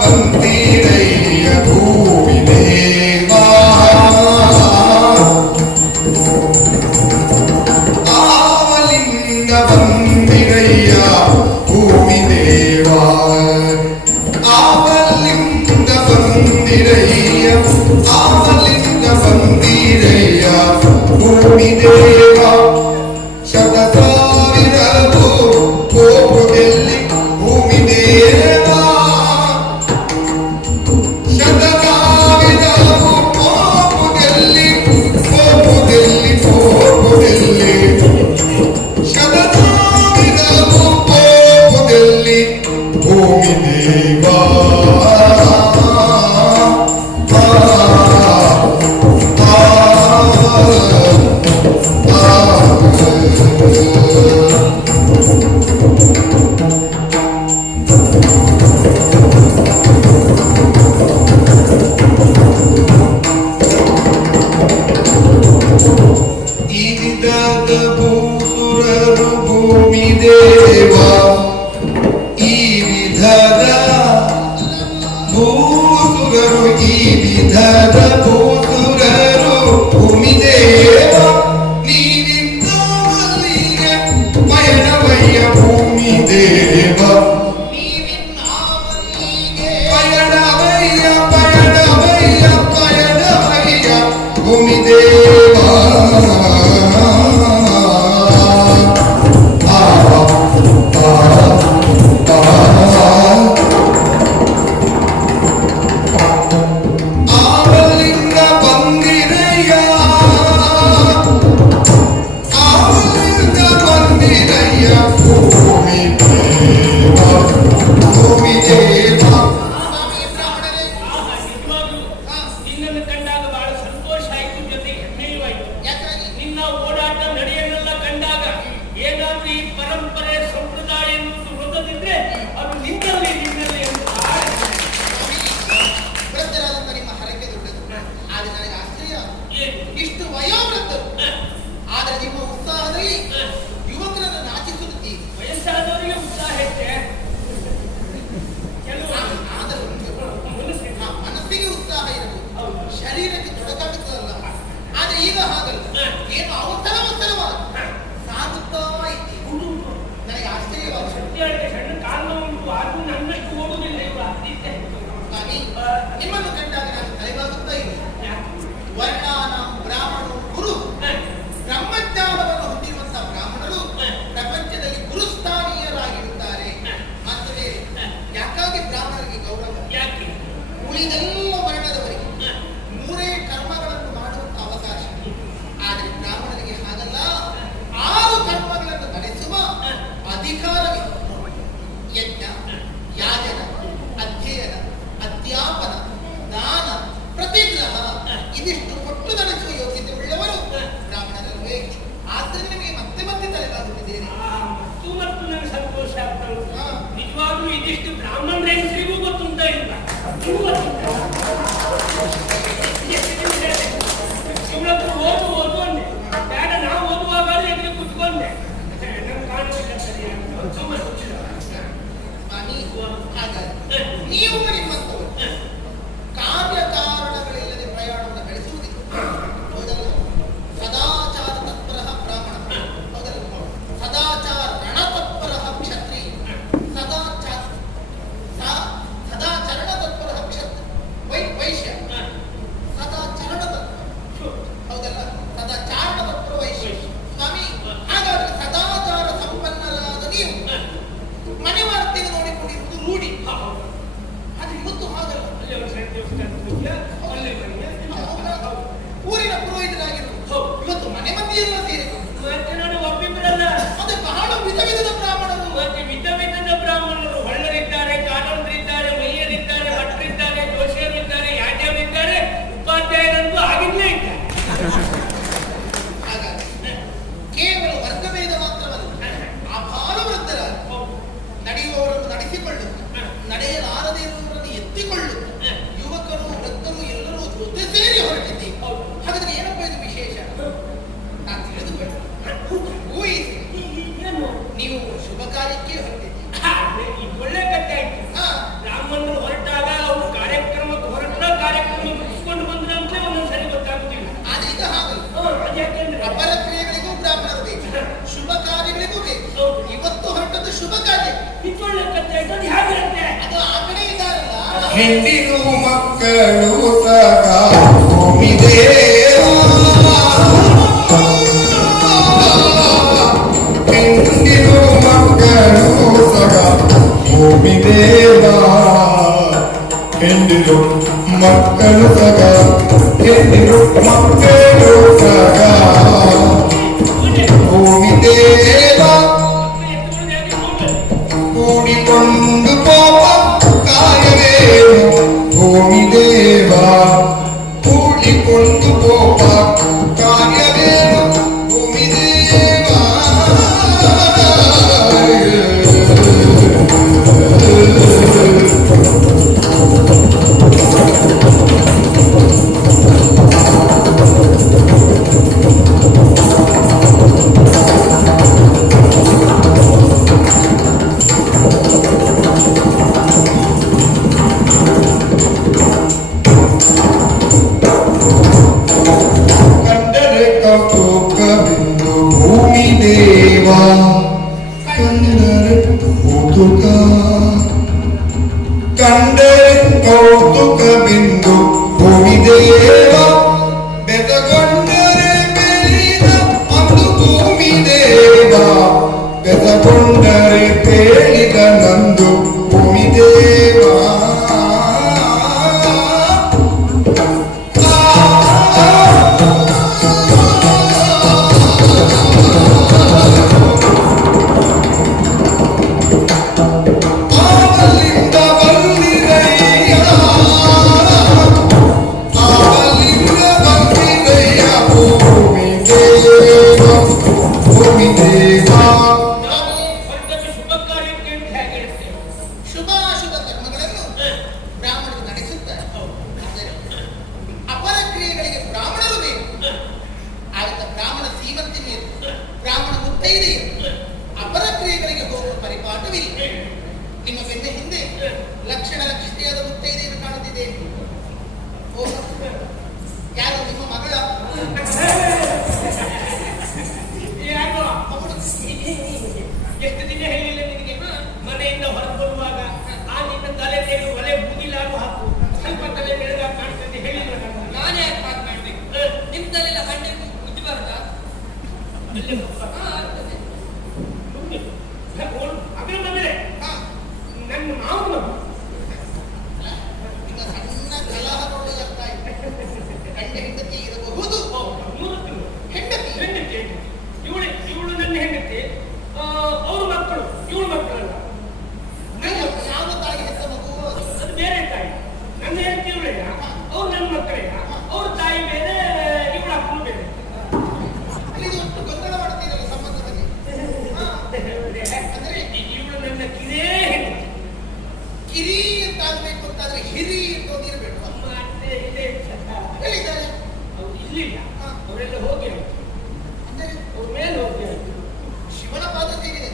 ಬಂದಿರಯ್ಯ ಭೂಮಿ ದೇವಾ ಆವಲಿಂದ ಬಂದಿರಯ್ಯ ಭೂಮಿ ದೇವಾ ಆವಲಿಂದ ಬಂದಿರಯ್ಯ ಆವಲಿಂದ ಬಂದಿರಯ್ಯ ಭೂಮಿ ದೇವಾ ಶತಸಾವಿರವು ಕೋಪದಲ್ಲಿ ಭೂಮಿ ದೇವಾ ಇದಿಷ್ಟು ಕೊಟ್ಟು ಇಷ್ಟು ಬ್ರಾಹ್ಮಣ ಹೆಂಗಸರಿಗೂ ಗೊತ್ತುಂಟ ಇಲ್ಲ ಇವಳತ್ರ ಓದು ಅಂದೆ ಬೇಡ ನಾವು ಓದುವಾಗ ಎದುರು ಕುತ್ಕೊಂಡೆ ನಮ್ಗೆ ಕಾಣುವುದಿಲ್ಲ ಸರಿ ಸುಮ್ಮನೆ ನೀವು ನಿಮ್ಮಂತವರು ಕಾರ್ಯಕಾರಣಗಳಿಲ್ಲದೆ ಪ್ರಯಾಣವನ್ನು ಬೆಳೆಸುವುದಿಲ್ಲ ಹೌದಲ್ಲ ಸದಾಚಾರ ತತ್ಪರ ಬ್ರಾಹ್ಮಣ ಹೌದಲ್ಲ ಸದಾಚಾರ ರಣತತ್ಪರ ಕ್ಷತ್ರಿಯ ಸದಾಚರಣ ತತ್ಪರ ವೈಶ್ಯ ಸದಾಚರಣ ತತ್ಪರ ಹೌದಲ್ಲ ಸದಾಚಾರಣ ತತ್ಪರ ವೈಶ್ಯ ಸ್ವಾಮಿ ಹಾಗಾದ್ರೆ ಸದಾಚಾರ ಸಂಪನ್ನರಾದ ನೀವು ಮನೆ ವಾರ್ತೆಗೆ ನೋಡಿಕೊಂಡಿರುವುದು ರೂಢಿ ಆದ್ರೆ ಇವತ್ತು ಹಾಗಲ್ಲ ಊರಿನ ಪುರೋಹಿತರಾಗಿರುವುದು ಇವತ್ತು ಮನೆ ಮಂದಿಯೆಲ್ಲ ಸೇರಿಕೊಂಡು ಒಬ್ಬಿಬ್ಬರಲ್ಲ ಮತ್ತೆ ಬಹಳ ವಿಧ ವಿಧದ ಬ್ರಾಹ್ಮಣರು ಮತ್ತೆ ವಿಧ ವಿಧದ ಬ್ರಾಹ್ಮಣರು ಹೊಳ್ಳರಿದ್ದಾರೆ ಕಾನೂನರಿದ್ದಾರೆ ಮೈಯರಿದ್ದಾರೆ ಭಟ್ರಿದ್ದಾರೆ ಜೋಶಿಯರಿದ್ದಾರೆ ಯಾಜ್ಯರಿದ್ದಾರೆ ಉಪಾಧ್ಯಾಯರಂತೂ ಆಗಿದ್ಲೇ ಇದ್ದಾರೆ ಹಾಗಾಗಿ ಕೇವಲ ವರ್ಗಭೇದ ಮಾತ್ರವಲ್ಲ ಅಪಾರ ವೃದ್ಧರಾಗಿ ನಡೆಯುವವರನ್ನು ನಡೆಸಿಕೊಳ್ಳುತ್ತ ನಡೆಯಲಾರದೆ ಇರುವವರನ್ನು ಎತ್ತಿಕೊಳ್ಳುತ್ತ ಯುವಕರು ವೃದ್ಧರು ಎಲ್ಲರೂ ಜೊತೆ ಸೇರಿ ಹೊರಟಿದ್ದೀವಿ ಹಾಗಾದ್ರೆ ಏನಪ್ಪ ಇದು ವಿಶೇಷ ನಾನು ತಿಳಿದುಕೊಳ್ಳ ಊಹಿಸಿ ನೀವು ಶುಭ ಕಾರ್ಯಕ್ಕೆ ಹೊರಟಿದ್ದೀವಿ ಒಳ್ಳೆ ಕಥೆ ಆಯ್ತು ಬ್ರಾಹ್ಮಣರು ಹೊರಟಾಗ ಅವರು ಕಾರ್ಯಕ್ರಮಕ್ಕೆ ಹೊರಟ ಕಾರ್ಯಕ್ರಮ ಮುಗಿಸ್ಕೊಂಡು ಬಂದ್ರೆ ಅಂತ ಒಂದೊಂದ್ಸರಿ ಗೊತ್ತಾಗುದಿಲ್ಲ ಆದ್ರೆ ಇದು ಹಾಗಲ್ಲ ಯಾಕೆಂದ್ರೆ ಅಪರ ಕ್ರಿಯೆಗಳಿಗೂ ಬ್ರಾಹ್ಮಣರು ಬೇಕು ಶುಭ ಕಾರ್ಯಗಳಿಗೂ ಬೇಕು ಇವತ್ತು ಹೊರಟದ್ದು ಶುಭ ಕಾರ್ಯ ಒಳ್ಳೆ ಕಥೆ ಆಯ್ತು ಅದು ಹೇಗಿರುತ್ತೆ ಅದು ಆ ಕಡೆ ಇದ್ದಾರಲ್ಲ ಹೆಂಡಿರು ಮಕ್ಕಳು ಸಗ ಭೂಮಿದೇವ ಹೆಂಡಿರು ಮಕ್ಕಳು ಸಗ ಭೂಮಿದೇವ ಹೆಂಡಿರು ಮಕ್ಕಳು ಸಗ ಹೆಂಡಿರು ಮಕ್ಕಳು ಸಗ ಭೂಮಿದೇವ ಕೂಡಿಕೊಂಡು ಪೋಪ ಕಾರ್ಯವೇನು ಭೂಮಿದೇವ ಕೂಡಿಕೊಂಡು ಪೋಪ ಕಾರ್ಯವೇನು ಭೂಮಿದೇವ ಕಂಡರೆ ಕೌತುಕವೆಂದು ಭೂಮಿದೇವ ಕಂಡರೆ ಕೌತುಕ ಕಂಡರೆ ಕೌತುಕವೆಂದು ಭೂಮಿದೇವ ಬೆದಗೊಂಡರೆ ಬೆಳೆದ ಅಂದು ಭೂಮಿದೇವ ಬೆದಗೊಂಡರೆ ಬೇಳಿದ ನಂದು ಭೂಮಿದೇವ ಆವಲಿಂದ ಬಂದಿರಯ್ಯ ಆವಲಿಂದ ಬಂದಿರಯ್ಯ ಭೂಮಿದೇವ ಭೂಮಿದೇವ ನಾವು ಹೊರಟದ್ದು ಶುಭ ಕಾರ್ಯಕ್ಕೆ ಅಂತ ಹೇಗಿರುತ್ತೆ ಶುಭಾಶುಭ ಕರ್ಮಗಳನ್ನು ಬ್ರಾಹ್ಮಣರು ನಡೆಸುತ್ತಾರೆ ಆದರೆ ಅಪರ ಕ್ರಿಯೆಗಳಿಗೆ ಬ್ರಾಹ್ಮಣರು ಬೇಕು ಆಗ ಬ್ರಾಹ್ಮಣ ಸೀಮಂತಿನಿ ಬ್ರಾಹ್ಮಣ ಮುತ್ತೈದೆ ಅಪರ ಕ್ರಿಯೆಗಳಿಗೆ ಹೋಗುವ ಪರಿಪಾಠವಿಲ್ಲ ನಿಮ್ಮ ಬೆನ್ನ ಹಿಂದೆ ಲಕ್ಷಣ ಲಕ್ಷಿತೆಯಾದ ಮುತ್ತೈದೆಯನ್ನು ಕಾಣುತ್ತಿದೆ ಓ ಯಾರು ನಿಮ್ಮ ಮಗಳ ಯಾಕೋ ಅವಳು ಎಷ್ಟು ದಿನ ಹೇಳಿಲ್ಲ ನಿನಗೆ ಮನೆಯಿಂದ ಹೊರಗೆ ಬರುವಾಗ ಆ ನಿನ್ನ ತಲೆ ತೆಗೆದು ಒಲೆ ಬೂದಿಲಾರು ಹಾಕು ಸ್ವಲ್ಪ ತಲೆ ಬೆಳಗಾಗ ಕಾಣ್ತದೆ ಹೇಳಿಲ್ಲ ನಾನೇ ಯಾಕೆ ಮಾತನಾಡ್ಬೇಕು ನಿಮ್ದಲ್ಲೆಲ್ಲ ಗಂಟೆ ಬುದ್ಧಿ ಬರುತ್ತಾ ಆಗ್ತದೆ ಅದೇ ಬಂದ್ರೆ ಹಾ ನನ್ನ ಮಾವನ ಈಗ ಸಣ್ಣ ಕಲಹ ನೋಡುವುದಾಗ್ತಾ ಇದೆ ಗಂಡ ಹೆಂಡತಿ ಇರಬಹುದು ಹೆಂಡತಿ ಇವಳು ನನ್ನ ಹೆಂಡತಿ ಅವ್ರ ಮಕ್ಕಳು ಇವಳು ಮಕ್ಕಳಲ್ಲ ಯಾವ ತಾಯಿ ಹೆತ್ತ ಮಗು ಅದು ಬೇರೆ ತಾಯಿ ನನ್ನ ಹೆಂಡತಿ ಇವಳೆಯ ಅವ್ರು ನನ್ನ ಮಕ್ಕಳೆಯ ಅವ್ರ ತಾಯಿ ಬೇರೆ ಇವಳ ಅಪ್ಪನು ಬೇರೆ ಅಲ್ಲಿ ಇದು ಒಟ್ಟು ಗೊಂದಲ ಮಾಡ್ತೀರಲ್ಲ ಅವರೆಲ್ಲ ಹೋಗಿ ಆಯ್ತು. ಅಂದರೆ ಅವ್ರ ಮೇಲೆ ಹೋಗಿ ಆಯ್ತು. ಶಿವನ ಪಾದ ಸೇರಿದೆ.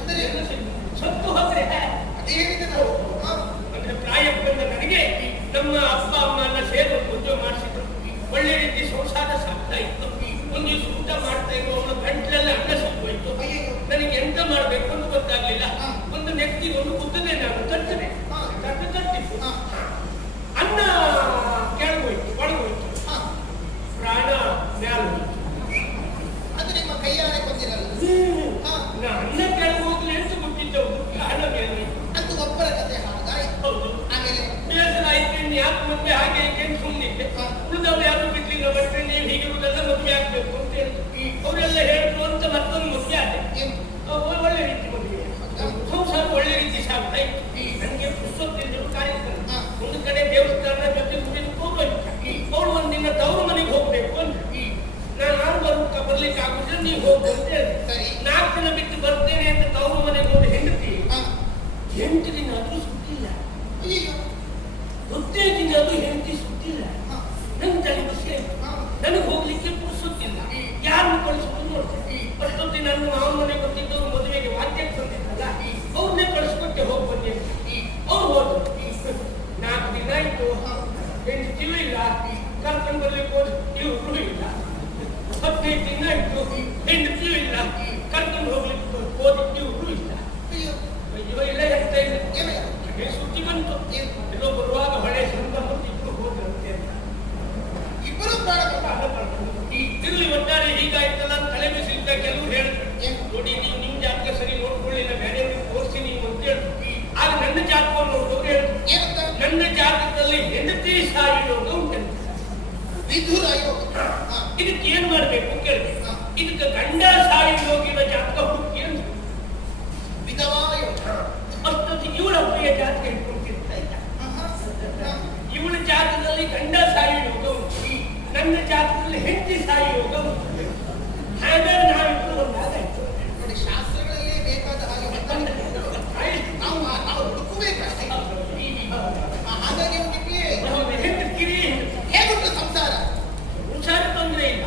ಅಂದರೆ ಸತ್ತು ಹೋದ್ರೆ ಅದೇ ಹೇಳಿದೆ ನಾವು. ಅಂದ್ರೆ ಪ್ರಾಯಕ್ಕೆ ಬಂದ ನನಗೆ ನಮ್ಮ ಅಪ್ಪ ಅಮ್ಮ ಎಲ್ಲ ಸೇರಿ ಒಂದು ಮದುವೆ ಮಾಡಿಸಿದ್ರು. ಒಳ್ಳೆ ರೀತಿ ಸಂಸಾರ ಸಾಗ್ತಾ ಇತ್ತು. ಒಂದು ದಿವಸ ಊಟ ಮಾಡ್ತಾ ಇರುವ ಅವನ ಗಂಟ್ಲೆಲ್ಲ ಅನ್ನ ಸಿಕ್ಕೋಯ್ತು. ನನಗೆ ಎಂತ ಮಾಡ್ಬೇಕು ಅಂತ ಗೊತ್ತಾಗ್ಲಿಲ್ಲ. ಒಂದು ನೆಕ್ತಿಗೆ ಒಂದು ಕುತ್ತದೆ ನಾನು ತಟ್ಟನೆ ತಟ್ಟಿತ್ತು. ಅನ್ನ ಕೆಳಗೋಯ್ತು, ಒಳಗೋಯ್ತು, ಪ್ರಾಣ ಮ್ಯಾಲ ಹೋಯ್ತು. ಅದು ನಿಮ್ಮ ಕೈಯಾರೆ ಬಂದಿರಲ್ಲ. ನಾ ಅನ್ನ ಕೆಳಗೋಗ್ಲಿ ಅಂತ ಗೊತ್ತಿದ್ದವು, ಪ್ರಾಣ ಮೇಲೆ ಅದು ಒಬ್ಬರ ಕತೆ ಹಾಗಾಯ್ತು. ಹೌದು. ಆಮೇಲೆ ಬೇಸರ ಆಯ್ತು, ಇನ್ನು ಯಾಕೆ ಮದುವೆ ಹಾಗೆ ಹೀಗೆ ಸುಮ್ಮನಿದ್ದೆ. ಉಳಿದವ್ರು ಯಾರು ಬಿಡ್ಲಿಲ್ಲ, ಬಟ್ರೆ ನೀವು ಹೀಗಿರುವುದೆಲ್ಲ ಮದುವೆ ಆಗ್ಬೇಕು ಅಂತ ಹೇಳಿದ್ರು. ಅವರೆಲ್ಲ ಹೇಳಿದ್ರು ಅಂತ ಮತ್ತೊಂದು ಮದುವೆ ಆದೆ. ಒಳ್ಳೆ ರೀತಿ ಮದುವೆ, ಸಂಸಾರ ಒಳ್ಳೆ ರೀತಿ ಸಾಗ್ತಾ ಇತ್ತು. ನನಗೆ ಪುಸ್ತಕದಿಂದಲೂ ಕಾರ್ಯಕ್ರಮ, ಒಂದು ಕಡೆ ದೇವಸ್ಥಾನ ಜೊತೆ ಹೋಗ್ಬೇಕು. ಅವಳು ಒಂದಿನ ತವರು ಮನೆಗೆ ಹೋಗ್ಬೇಕು ಅಂತ. ನಾನು ಬರ್ಲಿಕ್ಕೆ ಆಗುದಿಲ್ಲ, ನೀವು ಹೋಗ್ಬೇಕು ಅಂತ ಹೇಳಿದೆ. 4 ದಿನ ಬಿಟ್ಟು ಬರ್ತೇನೆ ಅಂತ ತವರು ಮನೆಗೆ ಹೋಗಿ ಹೆಂಡತಿ 8 ದಿನ ಆದ್ರೂ ಸುದ್ದಿಲ್ಲ. 15 ದಿನ ಅದು ಹೆಂಡತಿ ಸುದ್ದಿಲ್ಲ. ನನ್ ತಲೆ ಬಿಸಿ ಆಯ್ತು. ನನಗೆ ಹೋಗ್ಲಿಕ್ಕೆ ಪುರ್ಸುತ್ತಿಲ್ಲ. ಯಾರನ್ನು ಕಳಿಸ್ಕೊಂಡು ನೋಡ್ತೇನೆ. ಅಷ್ಟೊತ್ತಿ ನನ್ನ ಮಾವನ ಮನೆ ಬಂದಿದ್ದವ್ರು ಮದುವೆಗೆ ವಾದ್ಯಕ್ಕೆ ಬಂದಿದ್ದಲ್ಲ, ಅವ್ರನ್ನೇ ಕಳಿಸ್ಕೊಟ್ಟೆ ಹೋಗಿ ಬಂದೆ. ಅವ್ರು ಹೋದ್ರು. 4 ದಿನ ಆಯ್ತು, ಹೆಂಡತಿಯೂ ಇಲ್ಲ, ಕರ್ಕೊಂಡು ಬರ್ಲಿಕ್ಕೆ ಹೋದ್ ಇವ್ರು ಇಲ್ಲ. 15 ದಿನ ಆಯ್ತು, ಹೆಂಡತಿಯೂ ಇಲ್ಲ, ಕರ್ಕೊಂಡು ಹೋಗ್ಲಿಕ್ಕೆ ಹೋದಿದ್ದು ಇವ್ರು ಇಲ್ಲ. ಅಯ್ಯೋ ಇಲ್ಲ ಎಂತ ಇಲ್ಲ. ಹಾಗೆ ಸುದ್ದಿ ಬಂತು, ಎಲ್ಲೋ ಬರುವಾಗ ಹೊಳೆ ಸಂಬಂಧ ಇಬ್ರು ಹೋದ್ರಂತೆ ಅಂತ. ಇಬ್ಬರು ಪ್ರಾಣ ಇರ್ಲಿ, ಒಟ್ಟಾರೆ ಹೀಗಾಯ್ತಲ್ಲ ಅಂತ ತಲೆ ಬಿಸಿಲಿದ್ದ ಕೆಲವರು ಹೇಳಿದ್ರು. ನೋಡಿ, ನೀವು ನಿಮ್ ಜಾತಕ ಸರಿ ನೋಡ್ಕೊಳ್ಳಿಲ್ಲ, ಬೇರೆಯವ್ರಿಗೆ ತೋರಿಸಿ ನೀವು ಅಂತ ಹೇಳಿದ್ರು. ಆಗ ನನ್ನ ಜಾತಕವನ್ನು ನೋಡಿದವ್ರು ಹೇಳಿದ್ರು, ನನ್ನ ಜಾತಕದಲ್ಲಿ ಹೆಂಡತಿ ಸಾಯೋಗ ಉಂಟಂತೆ. ವಿಧುರ ಯೋಗ. ಇದಕ್ಕೆ ಏನ್ ಮಾಡ್ಬೇಕು ಕೇಳ್ಬೇಕು. ಇದಕ್ಕೆ ಗಂಡ ಸಾಯೋಗಿನ ಜಾತಕ ಹುಡುಕಿ ಅಂತ. ವಿಧವಾ ಯೋಗ. ಅಷ್ಟೊತ್ತಿಗೆ ಇವಳ ಪ್ರಿಯ ಜಾತಕ ಇಟ್ಕೊಳ್ತಿರ್ತಾ ಇದ್ದ. ಇವಳ ಜಾತಕದಲ್ಲಿ ಗಂಡ ಸಾಯೋ ಯೋಗ ಉಂಟು, ನನ್ನ ಜಾತಕದಲ್ಲಿ ಹೆಂಡತಿ ಸಾಯೋ ಯೋಗ ಉಂಟು. ಹಾಗಾಗಿ ನಾವಿಬ್ಬರು ಒಂದಾಗಾಯ್ತು. ನೋಡಿ, ಶಾಸ್ತ್ರಗಳಲ್ಲೇ ಬೇಕಾದ ಹಾಗೆ ನಾವು ಹುಡುಕಬೇಕಷ್ಟೇ. ಹಾಗಾಗಿ ಹೆಂಡತಿ ಹೇಗುಂಟು ಸಂಸಾರ? ಹುಷಾರ ತೊಂದರೆ ಇಲ್ಲ,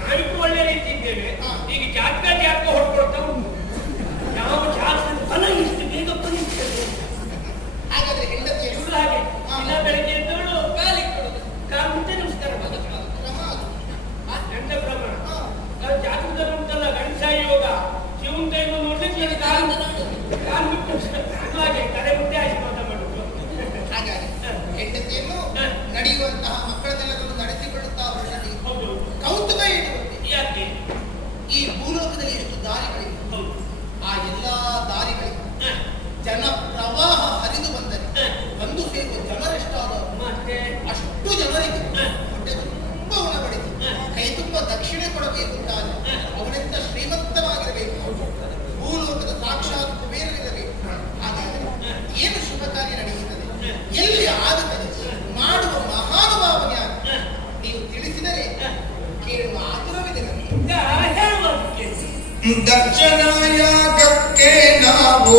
ನಾವಿಬ್ರು ಒಳ್ಳೆ ರೀತಿ ಇದ್ದೇವೆ. ಈಗ ಜಾತಕ ಹೊಡ್ಕೊಳ್ತಾ ಉಂಟು. ಯಾವ ಜಾತಕದ ಫಲ ಇಷ್ಟು ಬೇಗ ಬಂದಿರ್ತದೆ. ಹಾಗಾದ್ರೆ ಹೆಂಡತಿ ಇವ್ರು ಹಾಗೆ ಇಲ್ಲ, ಬೆಳಗ್ಗೆ ಎದ್ದವಳು ಕಾಲಿಗೆ ಕೊಡೋದು, ಕಾಲು ಮುಂದೆ ನಮಸ್ಕಾರ ಮಾಡೋದು. ಎಂತ ಪ್ರಮಾಣ ಜಾತಕದಲ್ಲಿ ಉಂಟಲ್ಲ ಗಂಡ ಯೋಗ, ಜೀವನ ಟೈಮ್ ನೋಡ್ಲಿಕ್ಕೆ ಕಾಲು ಬಿಟ್ಟು ಹಾಗೆ ತಲೆ ಮುಟ್ಟೆ ಆಶೀರ್ವಾದ ಮಾಡುದು. ಹಾಗಾಗಿ ಹೆಂಡತಿಯನ್ನು ನಡೆಯುವಂತಹ ಮಕ್ಕಳನ್ನೆಲ್ಲರೂ ನಡೆಸಿಕೊಳ್ಳುತ್ತಾ ಹೊರಟಲ್ಲಿ ಹೌದು, ಕೌತುಕ ಇಡುವಂತೆ. ಯಾಕೆ ಈ ಭೂಲೋಕದಲ್ಲಿ ಎಷ್ಟು ದಾರಿಗಳಿವೆ, ಆ ಎಲ್ಲಾ ದಾರಿಗಳಿವೆ ಜನ ಪ್ರವಾಹ ಹರಿದು ಬಂದರೆ ಬಂದು ಸೇರುವ ಜನರೆಷ್ಟಾದವರು ಮತ್ತೆ ಅಷ್ಟು ಜನರಿಗೆ ಹೊಟ್ಟೆ ತುಂಬ ಉಣಬಡಿಸಿ ಕೈ ತುಂಬ ದಕ್ಷಿಣೆ ಕೊಡಬೇಕು ಅಂತಾದ್ರೆ ಅವನೆಂತ ಶ್ರೀಮಂತವಾಗಿರಬೇಕು, ಭೂಲೋಕದ ಸಾಕ್ಷಾತ್ ಕುಬೇರನಿರಬೇಕು. ಹಾಗಾದರೆ ಏನು ಶುಭ ಕಾರ್ಯ ನಡೆಯುತ್ತದೆ, ಎಲ್ಲಿ ಆಗುತ್ತದೆ, ಮಾಡುವ ಮಹಾನುಭಾವನೆ ನೀವು ತಿಳಿಸಿದರೆ ಕೇಳುವ ಆತುರವಿದೆ ನನಗೆ. ದಕ್ಷಿಣಾಯಾಗಕ್ಕೆ ನಾವು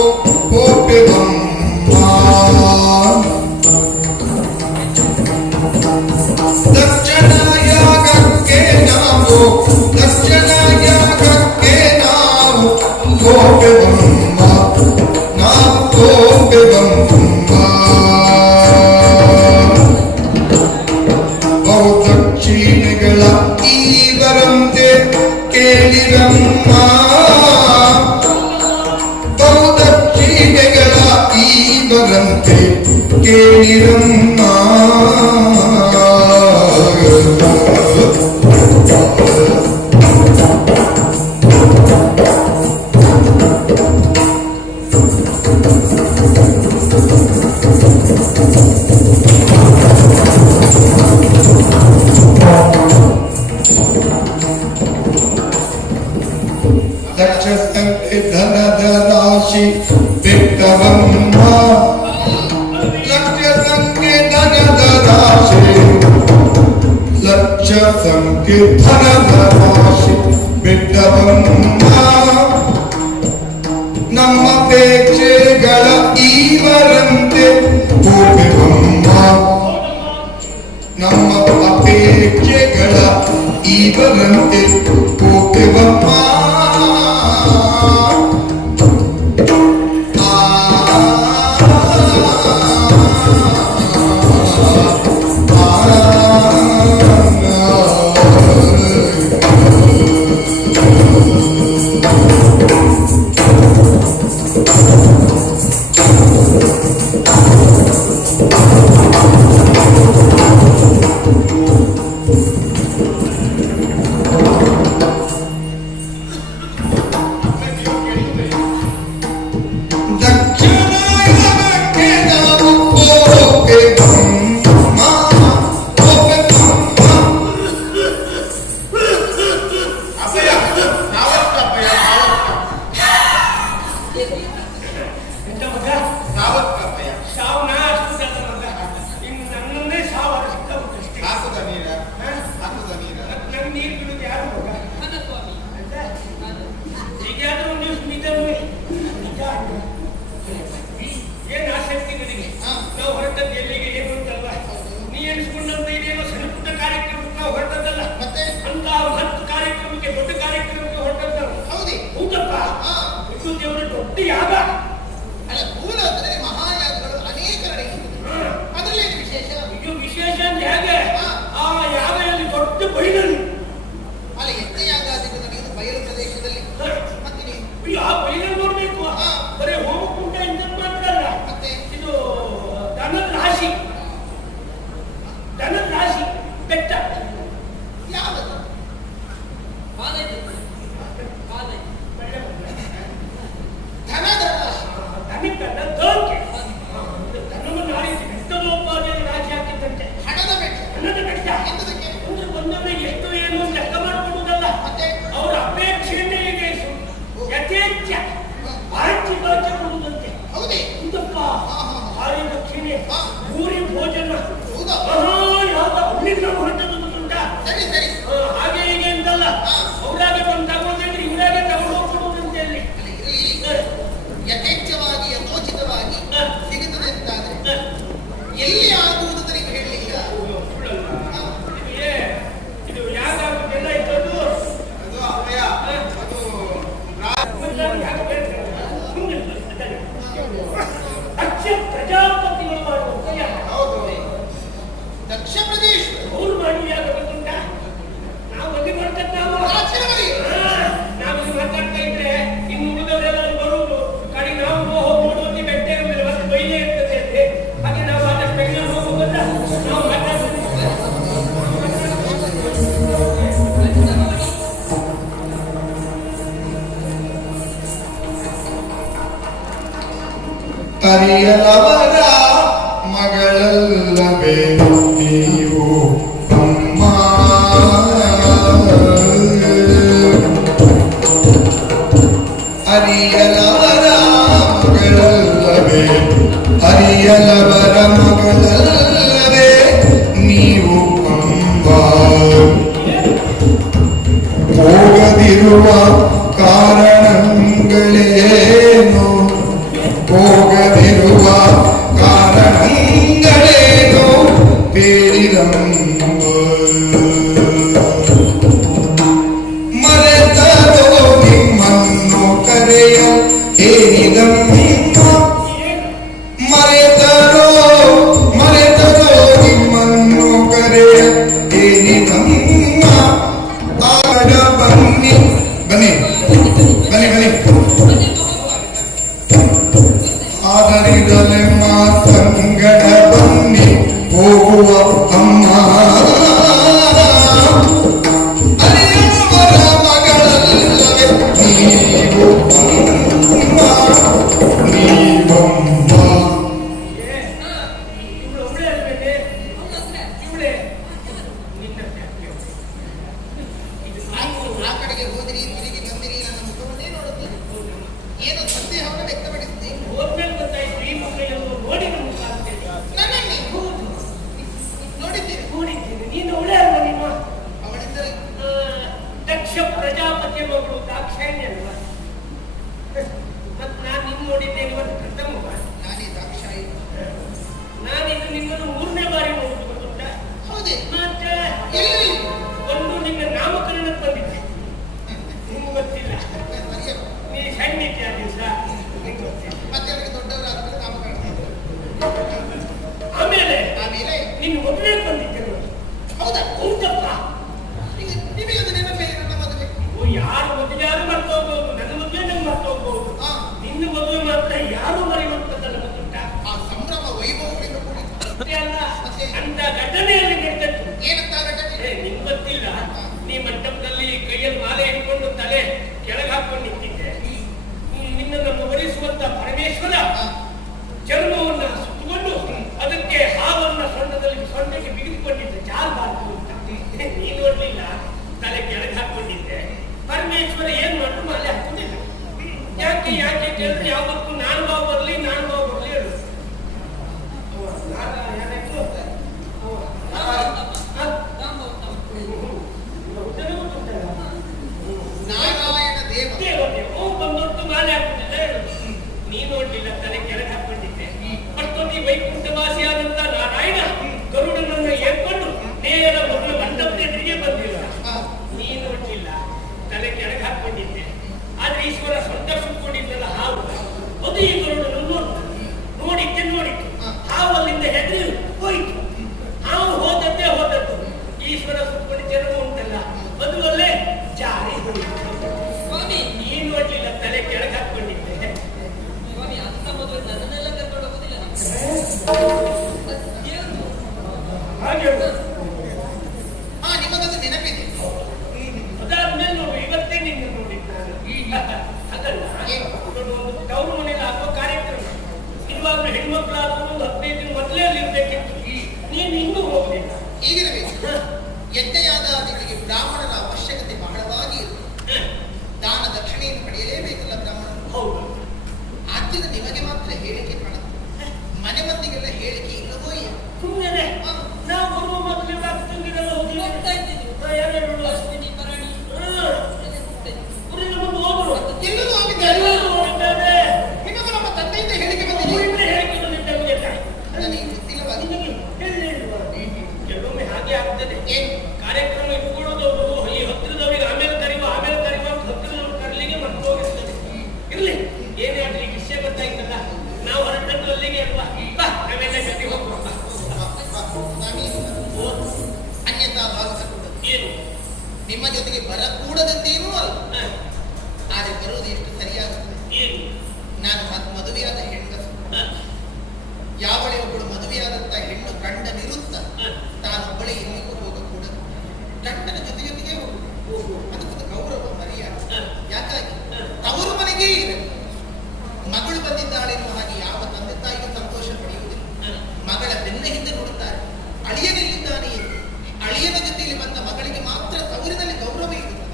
ಹೋಗುವಮ್ಮ, ದಕ್ಷಿಣಾಯಾಗಕ್ಕೆ ನಾವು ಹೋಗುವಮ್ಮ, ನಾವು ಹೋಗುವಮ್ಮ. ಬಹುದಕ್ಷಿಣೆಗಳ ಈವರಂತೆ ಕೇಳಿರಮ್ಮ, ಬಹುದಕ್ಷಿಣೆಗಳ ಈವರಂತೆ ಕೇಳಿರಮ್ಮ. ದಕ್ಷ ಸಂಖ್ಯೆ ಧನದ ರಾಶಿ ಬಿಟ್ಟವಮ್ಮ, ಲಕ್ಷ ಸಂಖ್ಯೆ ಧನದ ರಾಶಿ, ಲಕ್ಷ ಸಂಖ್ಯೆ ಧನದ ರಾಶಿ ಬಿಟ್ಟವಮ್ಮ. ನಮ್ಮ ಅಪೇಕ್ಷೆಗಳ ಈವರಂತೆ ಹೋಗುವಮ್ಮ, ನಮ್ಮ ಅಪೇಕ್ಷೆಗಳ ಇವರಂತೆ ಹೋಗುವಮ್ಮ ಎಂತ ಮಗ ಸಾವನ ಅಷ್ಟುದಲ್ಲ ಮಗ ಇನ್ನು ನನ್ನನ್ನೇ ಸಾವರ ಸಿಕ್ಕಾಬಿಟ್ಟಷ್ಟೇ ನನ್ನ ನೀರು ಬಿಡುದು ಯಾರು ಮಗ ಈಗಾದ್ರೂ ಒಂದು ದಿವಸ ಮಿದನ್ನು ಏನ್ ಆಸಕ್ತಿ ನನಗೆ ನಾವು ಹೊರಟದ್ದು ಎಲ್ಲಿಗೆ ಏನು ಅಂತಲ್ವ ನೀ ಎಣಿಸ್ಕೊಂಡಂತ ಇದೇನೋ ಸಣ್ಣ ಪುಟ್ಟ ಕಾರ್ಯಕ್ರಮಕ್ಕೆ ನಾವು ಹೊರಟದ್ದಲ್ಲ ಮತ್ತೆ ಅಂತ 10 ಕಾರ್ಯಕ್ರಮಕ್ಕೆ ದೊಡ್ಡ ಕಾರ್ಯಕ್ರಮಕ್ಕೆ ಹೊರಟದ್ದು ನಾವು ಹೌದೇ ಹೌದಪ್ಪ ಇದು ದೇವರ ದೊಡ್ಡ ಯಾಗ ಅಲ್ಲ ಭೂಲೋಕದಲ್ಲಿ ಮಹಾಯಾಗಗಳು ಅನೇಕ ನಡೆಯುತ್ತದೆ ಅದರಲ್ಲಿ ವಿಶೇಷ ಇದು ವಿಶೇಷ ಅಂದ್ರೆ ಹೇಗೆ ಆ ಯಾಗದಲ್ಲಿ ದೊಡ್ಡ ಬೈಲಲ್ಲಿ ಅಲ್ಲ ಯಜ್ಞಯಾಗಾದಿಗಳು ನಡೆಯುವುದು ಬಯಲು ಪ್ರದೇಶದಲ್ಲಿ ಮತ್ತೆ ನೀವು ಆ ಬೈಲಲ್ಲಿ ನೋಡ್ಬೇಕು ಬರೀ ಹೋಮಕುಂಡ ಇಂದ ಮಾತ್ರ ಅಲ್ಲ ಮತ್ತೆ ಇದು ದನದ ರಾಶಿ ಬೆಟ್ಟ ಯಾವುದು ಧನದ ರಾಶಿ ದನಕ್ಕಲ್ಲ ದೋಕೆ ದನವನ್ನು ಆರಿಸಿ ಬೆಟ್ಟದೋಪಾದಿಯಲ್ಲಿ ರಾಶಿ ಹಾಕಿದ್ದಂತೆ ಹಣದ ಬೆಟ್ಟ ದನದ ಬೆಟ್ಟ ಎಂತದಕ್ಕೆ ಅಂದ್ರೆ ಬಂದವರಿಗೆ ಎಷ್ಟು ಏನು ಲೆಕ್ಕ ಮಾಡಿಕೊಡುವುದಲ್ಲ ಮತ್ತೆ ಅವರ ಅಪೇಕ್ಷೆಯನ್ನೇ ಈಡೇರಿಸುವುದು ಯಥೇಚ್ಛ ಬಾಚಿ ಕೊಡುವುದಂತೆ ಹೌದೇ ಇದಪ್ಪ ಭಾರಿ ದಕ್ಷಿಣೆ ಭೂರಿ ಭೋಜನ ಹೌದಾ ಯಾವ್ದು ಅಲ್ಲಿಂದ ಹೊರಟದ್ದು ಗೊತ್ತುಂಟಾ ಸರಿ ಸರಿ ಹಾಗೆ ಹೀಗೆ ಅಂತಲ್ಲ ಅವರಾಗೆ ಬಂದು ತಗೊಂಡ್ರೆ ಇವರಾಗೆ ತಗೊಂಡು ಹೋಗ್ಬಿಡುವುದಂತೆ ಅಲ್ಲಿ ಯಥೇಚ್ಛವಾಗಿ ಯಥೋಚಿತವಾಗಿ ಸಿಗುತ್ತದೆ ಅಂತಾದ್ರೆ ಎಲ್ಲಿ ಆಗುವುದು ಅಂತ ನೀವು ಹೇಳಲಿಲ್ಲ ಇದು ಯಾವ್ದಾಗುದೆಲ್ಲ ಇದ್ದದ್ದು ದಕ್ಷ ಪ್ರಜಾಪತಿಗಳು ಮಾಡುವ ದಕ್ಷ ಪ್ರದೇಶ ಅವ್ರು ಮಾಡುವ ಯಾಗ ಗೊತ್ತುಂಟ ನಾವು ಅಲ್ಲಿ ಮಾಡ್ತಕ್ಕ ನಾವು ಇಲ್ಲಿ ಮಾತಾಡ್ತಾ ಇದ್ರೆ ಇನ್ನು ಉಳಿದವರೆಲ್ಲ ಬರುವುದು ಕಡೆ ನಾವು ಹೋಗ್ಬೋದು ಬೆಟ್ಟ ಮೇಲೆ ಮತ್ತೆ ಬೈಲೇ ಇರ್ತದೆ ಅಂತೆ ಹಾಗೆ ನಾವು ಆದಷ್ಟು ಬೆಂಗಳೂರು ಹೋಗುವುದಲ್ಲ ನಾವು ಮಾತಾಡ್ತೀವಿ ಅರಿಯಲವರ ಮಗಳಲ್ಲವೇ ನೀವು ಅಮ್ಮ ಅರಿಯಲವರ ಮಗಳಲ್ಲವೇ ಅರಿಯಲವರ ಮಗಳಲ್ಲವೇ ನೀವು ಅಮ್ಮ ಹೋಗದಿರುವ ಕಾರಣಗಳೇನು ಹೋಗದಿರುವ ಕಾರಣಗಳೇನು ಬೇರಿದಂಬ ಮರೆತರೋ ನಿಮ್ಮನ್ನು ಕರೆಯ ಏನಿದಮ್ಮ ಮರೆತರೋ ನಿಮ್ಮನ್ನು ಕರೆಯ ಏನಿದಮ್ಮ ಆಡ ಬನ್ನಿ ಬನ್ನಿ ಬನ್ನಿ ಬನ್ನಿ ಆದರಿದಲೆಮ್ಮ ಸಂಗಡ ಬನ್ನಿ ಹೋಗುವ ಅಮ್ಮ ಅರಿಯವರ ಮಗಳಲ್ಲವೇ ನೀವು ಅಮ್ಮ ನೀವಮ್ಮ ಇವಳು ಒಬ್ಬಳೇ ಅಲ್ವೇನೆ ಇವಳೇ ನಿನ್ನ ಆ ಕಡೆಗೆ ಹೋದಿರಿ ತಿರುಗಿ ಬಂದಿರಿ ನನ್ನ ಮುಖವನ್ನೇ ನೋಡುತ್ತೀನಿ ಏನು ಸಂದೇಹವನ್ನು ವ್ಯಕ್ತಪಡಿಸುತ್ತೀನಿ ಹೋದ್ಮೇಲೆ ಗೊತ್ತಾಯ್ತು ಈ ಮಗ ಎಲ್ಲೋ ನೋಡಿ ನಮ್ಮ ಕಾಣ್ತೇನೆ ನನ್ನನ್ನೇ ಹೌದು ನೋಡಿದ್ದೀರಿ ನೋಡಿದ್ದೇನೆ ನೀನು ಒಳ್ಳೆ ಅಲ್ವ ನಿಮ್ಮ ಅವಳಿದ್ದರೆ ದಕ್ಷ ಪ್ರಜಾಪತಿಯ ಮಗಳು ದಾಕ್ಷಾಯಣಿ ಅಲ್ವಾ ಮತ್ತೆ ನಾನು ನಿನ್ನ ನೋಡಿದ್ದೇನೆ ಇವತ್ತು ಪ್ರಥಮ ನಾನೇ ದಾಕ್ಷಾಯಿ ನಾನಿದು ನಿಮ್ಮನ್ನು 3ನೇ ಬಾರಿ ನೋಡುದು ಗೊತ್ತುಂಟ ಹೌದೇ ಮತ್ತೆ ಹೌದಾ? ಹೌದಪ್ಪ. ನಿಮಗೆ ಅದು ನೆನಪೇ ನನ್ನ ಮದುವೆ. ಯಾರು ಮದುವೆ ಯಾರು ಮರ್ತೋಗ್ಬೋದು, ನನ್ನ ಮದುವೆ ನಂಗೆ ಮರ್ತೋಗ್ಬೋದು. ಹಾ, ನಿನ್ನ ಮದುವೆ ಮಾತ್ರ ಯಾರು ಮರೆಯುವಂತದ್ದಲ್ಲ ಗೊತ್ತುಂಟಾ? ಆ ಸಂಭ್ರಮ ವೈಭವಗಳಿಂದ ಕೂಡಿತ್ತು. ಅಷ್ಟೇ ಅಲ್ಲ, ಮತ್ತೆ? ಅಂತ ಘಟನೆಯಲ್ಲಿ ನಡೆದದ್ದು. ಏನಂತ ಘಟನೆ? ನಿಮ್ಗೆ ಗೊತ್ತಿಲ್ಲ, ನೀ ಮಂಟಪದಲ್ಲಿ ಕೈಯಲ್ಲಿ ಮಾಲೆ ಇಟ್ಕೊಂಡು ತಲೆ ಕೆಳಗೆ ಹಾಕೊಂಡು ನಿಂತಿದ್ದೆ. ನಿನ್ನನ್ನು ವರಿಸುವಂತ ಪರಮೇಶ್ವರ ಚರ್ಮವನ್ನ ಸುತ್ತಕೊಂಡು ಅದಕ್ಕೆ ಹಾವನ್ನ ಸೊಂಟಕ್ಕೆ ಬಿಗಿದುಕೊಂಡಿದ್ದೆ, ಜಾಲ್ಬಾರ್ದು ಅಂತ. ನೀ ನೋಡ್ಲಿಲ್ಲ, ತಲೆ ಕೆಳಗೆ ಹಾಕೊಂಡಿದ್ದೆ. ಪರಮೇಶ್ವರ ಏನ್ ಮಾಡ್ರು ಮಾಲೆ ಹಾಕೊಂಡಿದ್ದ. ಯಾಕೆ ಯಾಕೆ ಕೇಳಿದ್ರೆ ಯಾವತ್ತೂ ನಾನು ಬಾವು ಬರ್ಲಿ ಹೇಳು. ನಾರಾಯಣ ದೇವ ಬಂದೊಟ್ಟು ಮಾಲೆ ಹಾಕೊಂಡಿದ್ದ ಹೇಳು. ನೀ ನೋಡ್ಲಿಲ್ಲ, ತಲೆ ಕೆಳಗೆ ಹಾಕೊಂಡಿದ್ದೆ. ಅಷ್ಟೊತ್ತಿ ವೈಕುಂಠವಾಸಿಯಾದಂತ ನಾರಾಯಣ ಗರುಡನನ್ನ ಏರ್ಕೊಂಡು ನೇರ ಮಗಳ ಮಂಟಪದ ಎದುರಿಗೆ ಬಂದಿಲ್ಲ. ನೀ ನೋಡ್ಲಿಲ್ಲ, ತಲೆ ಕೆಳಗೆ ಹಾಕೊಂಡಿದ್ದೆ. ಆದ್ರೆ ಈಶ್ವರ ಸೊಂಟ ಸುಟ್ಕೊಂಡಿದ್ದಲ್ಲ ಹಾವು, ಅದು ಈ ಗರುಡನನ್ನು ನೋಡಿತ್ತು. ಹಾವು ಅಲ್ಲಿಂದ ಹೆದರಿ ಹೋಯ್ತು. ಹಾವು ಹೋದದ್ದು. ಈಶ್ವರ ಸುಟ್ಕೊಂಡು ಚರ್ಮ ಉಂಟಲ್ಲ, ಅದು ಅಲ್ಲೇ ಜಾರಿ ಹೋಯಿತು. ಸ್ವಾಮಿ, ನೀ ನೋಡ್ಲಿಲ್ಲ, ತಲೆ ಕೆಳಗೆ ಹಾಕೊಂಡಿದ್ದೆ. ಸ್ವಾಮಿ, ಅಂತ ಮದುವೆ ನನ್ನನ್ನೆಲ್ಲ ಕರ್ಕೊಂಡು ಹೋಗುದಿಲ್ಲ ಹಾಗೆ ಹಾ, ನಿಮಗದು ನೆನಪಿದೆ. ಅದಾದ್ಮೇಲೆ ನೋಡು, ಇವತ್ತೇ ನಿನ್ನ ನೋಡಿದ್ದು ನಾನು. ಅದಲ್ಲ, ಒಂದು ತವರು ಮನೆಯಲ್ಲಿ ಆಗುವ ಕಾರ್ಯಕ್ರಮ ಇರುವಾಗಲೂ ಹೆಣ್ಮಕ್ಳಾದ್ರೂ ಒಂದು 15 ದಿನ ಮೊದಲೇ ಅಲ್ಲಿ ಇರ್ಬೇಕಿತ್ತು. ನೀನು ಇನ್ನೂ ಹೋಗ್ಲಿಲ್ಲ. ಈಗಿರಬೇಕು. ಯಜ್ಞಯಾಗಾದಿಗಳಿಗೆ ಬ್ರಾಹ್ಮಣರ ಅವಶ್ಯಕತೆ ಬಹಳವಾಗಿ ಇರುತ್ತೆ. ದಾನ ದಕ್ಷಿಣೆಯನ್ನು ಪಡೆಯಲೇಬೇಕಲ್ಲ ಬ್ರಾಹ್ಮಣರು. ಹೌದು. ಆದ್ದರಿಂದ ನಿಮಗೆ ಮಾತ್ರ ಹೇಳಿಕೆ ಕಾಣುತ್ತೆ, ಮನೆ ಮಂದಿಗೆಲ್ಲ ಹೇಳಿಕೆ ಇಲ್ಲವೋ ಏನು? ಸುಮ್ಮನೆ ನಾವು ಬರುವ ಮೊದಲೇ ತಂಗಿರೆಲ್ಲ ಹೋಗಿ ಹೋಗ್ತಾ ಇದ್ದೀನಿ. ಯಾರು ಅಶ್ವಿನಿ, ಭರಣಿ ಊರಿನ ಮುಂದೆ ಹೋದ್ರು. ಎಲ್ಲರೂ ಹೋಗಿದ್ದಾರೆ. ಎಲ್ಲರೂ ಹೋಗಿದ್ದಾರೆ. ನಿಮಗೂ ನಮ್ಮ ತಂದೆಯಿಂದ ಹೇಳಿಕೆ ಬಂದಿದೆ. ಊರಿಂದ ಹೇಳಿಕೆ ಬಂದಿದ್ದ ನಮಗೆ ತಾಯಿ. ನನಗೆ ಗೊತ್ತಿಲ್ಲವಾಗಿ ನಿನಗೆ ಹೇಳಿಲ್ವಾ? ಕೆಲವೊಮ್ಮೆ ಹಾಗೆ ಆಗ್ತದೆ. ಏನು? ಕಾರ್ಯಕ್ರಮ ಇಟ್ಕೊಳ್ಳೋದವರು ಈ ಹತ್ತಿರದವರಿಗೆ ಆಮೇಲೆ ಕರಿವ ಅಂತ ಹತ್ತಿರದವ್ರು ಕರಲಿಗೆ ಮರ್ತು ಹೋಗಿರ್ತದೆ. ಇರ್ಲಿ, ಏನೇ ಆಗ್ಲಿ ಈ ವಿಷಯ ಗೊತ್ತಾಯ್ತಲ್ಲ, ನಾವು ಹೊರಟದ್ದು ಅಲ್ಲಿಗೆ ಅಲ್ವಾ? ಬಾ, ನಾವೆಲ್ಲ ಜೊತೆ ಹೋಗುವ. ಅನ್ಯತಾ ಭಾವಿಸಕೂಡದು. ಏನು? ನಿಮ್ಮ ಜೊತೆಗೆ ಬರಕೂಡದಂತೇನೂ ಅಲ್ಲ. ಹ, ಆದರೆ ಬರುವುದು ಎಷ್ಟು ಸರಿಯಾಗುತ್ತದೆ. ಏನು? ನಾನು ಮದುವೆಯಾದ ಹೆಂಗಸು. ಹ, ಯಾವಳೆ ಒಬ್ಬಳು ಮದುವೆಯಾದಂತ ಹೆಣ್ಣು ಗಂಡ ನಿರುತ್ತ ಹ, ತಾನೊಬ್ಬಳೇ ಎಲ್ಲಿಗೂ ಹೋಗಕೂಡದು. ಗಂಡನ ಜೊತೆಗೆ ಹೋಗುವುದು ಅದಕ್ಕೊಂದು ಗೌರವ ಮರ್ಯಾದೆ. ಹ, ಯಾಕಾಗಿ ಹ. ತವರು ಮನೆಗೇ ಇರಬೇಕು. ಮಗಳು ಬಂದಿದ್ದಾಳೆ ಎನ್ನುವ ಹಾಗೆ ಯಾವ ತಂದೆ ತಾಯಿಗೆ ಸಂತೋಷ ಪಡೆಯುವುದಿಲ್ಲ. ಹ. ಮಗಳ ಬೆನ್ನ ಹಿಂದೆ ನೋಡುತ್ತಾರೆ, ಅಳಿಯನೆಲ್ಲಿದ್ದಾನೆ ಎಂದು. ಅಳಿಯನ ಜೊತೆಯಲ್ಲಿ ಬಂದ ಮಗಳಿಗೆ ಮಾತ್ರ ತವರಿನಲ್ಲಿ ಗೌರವ ಇರುತ್ತದೆ.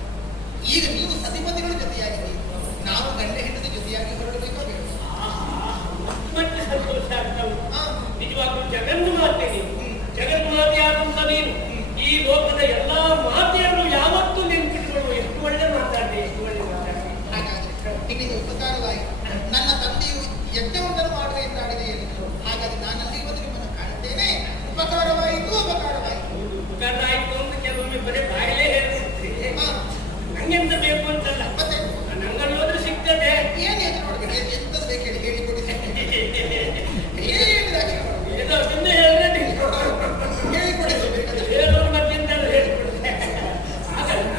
ಈಗ ನೀವು ಸತಿಪತಿಗಳ ಜೊತೆಯಾಗಿದ್ದೀರಿ, ನಾವು ಗಂಡ ಹೆಂಡತಿ ಜೊತೆಯಾಗಿ ಹೊರಡಬೇಕೋ ಬೇಡ? ಮತ್ತೆ ಸಂತೋಷ ಆಗ್ತಾ ಉಂಟು. ಹಾ, ನಿಜವಾಗ್ಲೂ ಜಗನ್ಮಾತೆ ನೀನು. ಜಗನ್ಮಾತೆ ಆದಂತ ನೀನು ಈ ಲೋಕದ ಎಲ್ಲಾ ಮಾತೆಯನ್ನು ಯಾವತ್ತೂ ನೆನಪಿಟ್ಕೊಳ್ಳುವ. ಎಷ್ಟು ಒಳ್ಳೆ ಮಾತಾಡ್ದೆ. ಹಾಗಾದ್ರೆ ನಿಮಗೆ ಉಪಕಾರವಾಯಿತು. ನನ್ನ ತಂದೆಯು ಯಜ್ಞವೊಂದನ್ನು ಮಾಡುವೆ ಎಂದಾಡಿದೆ ಎಂದು. ಹಾಗಾದ್ರೆ ನಾನಲ್ಲಿ ಇವತ್ತು ನಿಮ್ಮನ್ನು ಕಾಣುತ್ತೇನೆ. ಉಪಕಾರವಾಯಿತು. ಉಪಕಾರ ಆಯ್ತು ಅಂತ ಕೆಲವೊಮ್ಮೆ ಬರೀ ಬಾಯಿಲೇ ಹೇಳ್ಬಿಡ್ತೀರಿ. ಹಾ, ನಂಗೆಂತ ಬೇಕು ಅಂತಲ್ಲ, ಮತ್ತೆ ನಂಗಲ್ಲಿ ಹೋದ್ರೆ ಸಿಗ್ತದೆ. ಏನು ಯೋಚನೆ ಮಾಡಬೇಡಿ. ಎಂತದ್ದು ಬೇಕು ಹೇಳಿ, ಹೇಳಿಕೊಡಿ. ಹೇಳಿದಾಗ ಏನೋ ಅದನ್ನ ಹೇಳಿದ್ರೆ ನೀವು ಹೇಳಿಕೊಡಿ ಬೇಕಾದ್ರೆ. ಹೇಳೋರು ಮತ್ತೆಂತಾದ್ರೂ ಹೇಳ್ಕೊಡ್ತೆ. ಹಾಗಲ್ಲ,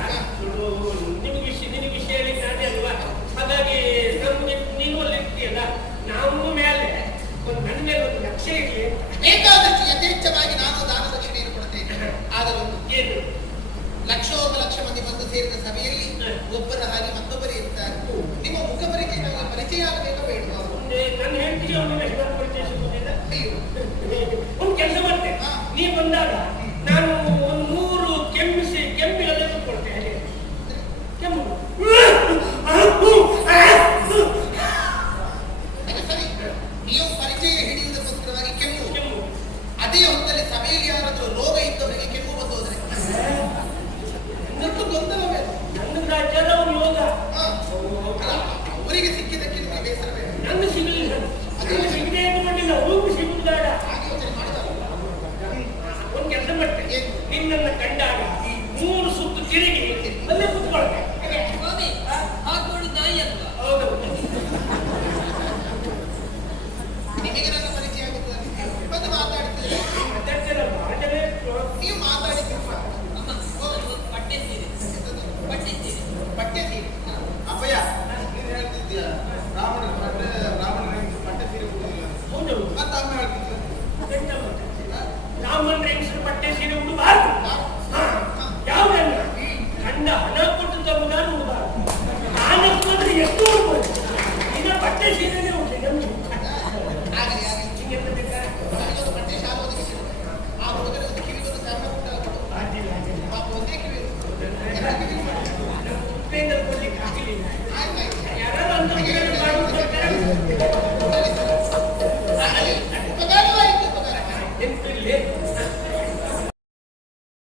ನಿನಗೆ ವಿಷಯ ಹೇಳಿ ನಾನೇ ಅಲ್ವಾ? ಹಾಗಾಗಿ ನಮ್ಗೆ ನೀನು ಅಲ್ಲಿ ಇರ್ತೀಯಲ್ಲ, ನಾವು ಮೇಲೆ ನನ್ನ ಮೇಲೆ ಒಂದು ಲಕ್ಷ್ಯ ಇರಲಿ. ಬೇಕಾದಷ್ಟು ಯಥೇಚ್ಛವಾಗಿ ನಾನು ದಾನ ದಕ್ಷಿಣೆಯನ್ನು ಕೊಡ್ತೇನೆ. ಆದರೂ ಏನು? ಲಕ್ಷೋಪಲಕ್ಷ ಮಂದಿ ಬಂದು ಸೇರಿದ ಸಭೆಯಲ್ಲಿ ಒಬ್ಬರ ಹಾಗೆ ಮತ್ತೊಬ್ಬರೇ ಇರ್ತಾರೆ. ನಿಮ್ಮ ಮುಖಬರಿಕೆ ನನಗೆ ಪರಿಚಯ ಆಗಬೇಕೋ ಬೇಡ? ನನ್ನ ಹೆಂಡತಿಗೆ ಅವನಿಗೆ ಪರಿಚಯಿಸುವುದಿಲ್ಲ. ಅಯ್ಯೋ, ಒಂದು ಕೆಲಸ ಮಾಡ್ತೇನೆ. ನೀ ಬಂದಾಗ ನಾನು